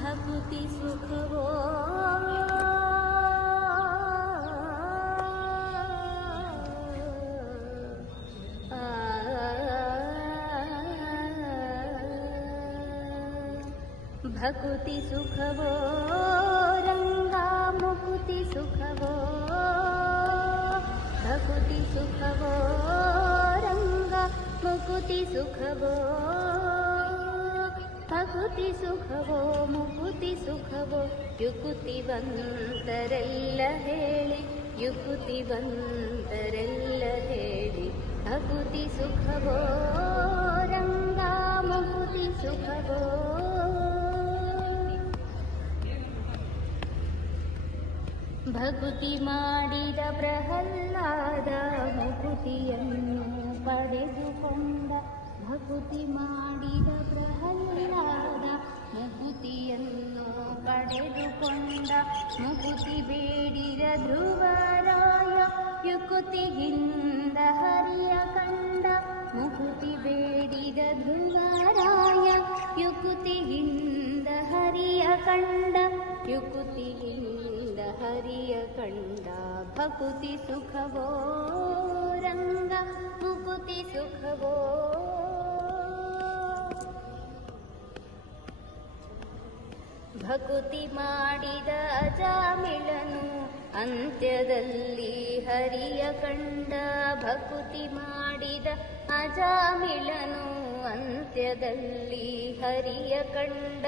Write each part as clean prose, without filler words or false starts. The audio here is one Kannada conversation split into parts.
ಭಕುತಿ ಸುಖವೋ ಭಕುತಿ ಸುಖವೋ ರಂಗ ಮುಕುತಿ ಸುಖವೋ ಭಕುತಿ ಸುಖವೋ ರಂಗ ಮುಕುತಿ ಸುಖವೋ ಭಕುತಿ ಸುಖವೋ ಮುಕುತಿ ಸುಖವೋ ಯುಕುತಿವಂತರೆಲ್ಲ ಹೇಳಿ ಯುಕುತಿವಂತರೆಲ್ಲ ಹೇಳಿ ಭಕುತಿ ಸುಖವೋ ರಂಗ ಮುಕುತಿ ಸುಖವೋ ಭಕುತಿ ಮಾಡಿದ ಪ್ರಹ್ಲಾದ ಮುಕುತಿಯನ್ನು ಪಡೆದುಕೊಂಡ ಭಕುತಿ ಮಾಡಿದ ಪ್ರಹ್ಲಾದ ಮುಕುತಿಯನ್ನು ಪಡೆದುಕೊಂಡ ಮುಕುತಿ ಬೇಡಿದ ಧ್ರುವರಾಯ ಯುಕುತಿಯಿಂದ ಹರಿಯ ಕಂಡ ಮುಕುತಿ ಬೇಡಿದ ಧ್ರುವರಾಯ ಯುಕುತಿಯಿಂದ ಹರಿಯ ಕಂಡ ಯುಕುತಿಯಿಂದ ಹರಿಯ ಕಂಡ ಭಕುತಿ ಸುಖವೋ ರಂಗ ಮುಕುತಿ ಸುಖವೋ ಭಕುತಿ ಮಾಡಿದ ಅಜಾಮಿಳನು ಅಂತ್ಯದಲ್ಲಿ ಹರಿಯ ಕಂಡ ಭಕುತಿ ಮಾಡಿದ ಅಜಾಮಿಳನು ಅಂತ್ಯದಲ್ಲಿ ಹರಿಯ ಕಂಡ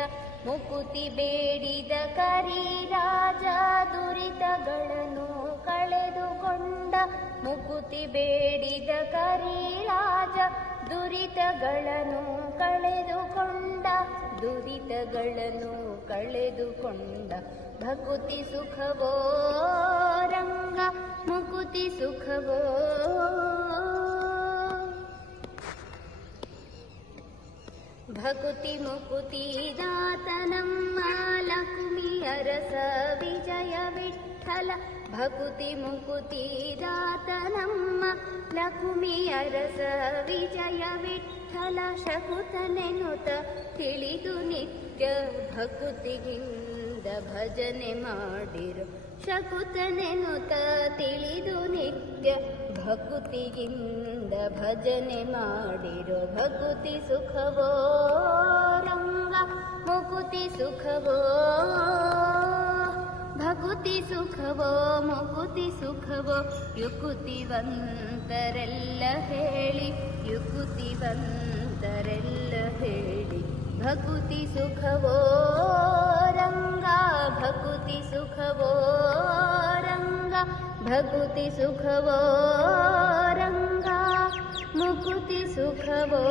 ಮುಕುತಿ ಬೇಡಿದ ಕರಿರಾಜ ದುರಿತಗಳನ್ನು ಕಳೆದುಕೊಂಡ ಮುಕುತಿ ಬೇಡಿದ ಕರಿರಾಜ ದುರಿತಗಳನ್ನು ಕಳೆದುಕೊಂಡ ದುರಿತಗಳನ್ನು ಕಳೆದುಕೊಂಡ ಭಕುತಿ ಸುಖವೋ ರಂಗ ಮುಕುತಿ ಸುಖವೋ ಭಕುತಿ ಮುಕುತಿ ದಾತನಮ್ಮ ಲಕುಮಿ ಅರಸ ವಿಜಯ ವಿಠಲ ಭಕುತಿ ಮುಕುತಿ ದಾತನಮ್ಮ ಲಕುಮಿ ಅರಸ ವಿಜಯ ವಿಠಲ ಶಕುತನೆನುತ ತಿಳಿದು ನಿತ್ಯ ಭಕುತಿಗಿಂದ ಭಜನೆ ಮಾಡಿರು ಶಕುತನೆನುತ ತಿಳಿದು ನಿತ್ಯ ಭಕುತಿಗಿಂದ ಭಜನೆ ಮಾಡಿರೋ ಭಕುತಿ ಸುಖವೋ ರಂಗ ಮುಕುತಿ ಸುಖವೋ ಭಕುತಿ ಸುಖವೋ ಮುಕುತಿ ಸುಖವೋ ಯುಕುತಿವಂತರೆಲ್ಲ ಹೇಳಿ ಯುಕುತಿವಂತರೆಲ್ಲ ಹೇಳಿ ಭಕುತಿ ಸುಖವೋ ರಂಗ ಭಕುತಿ ಸುಖವೋ ರಂಗ ಭಕುತಿ ಸುಖವೋ ರಂಗ ಮುಕುತಿ ಸುಖವೋ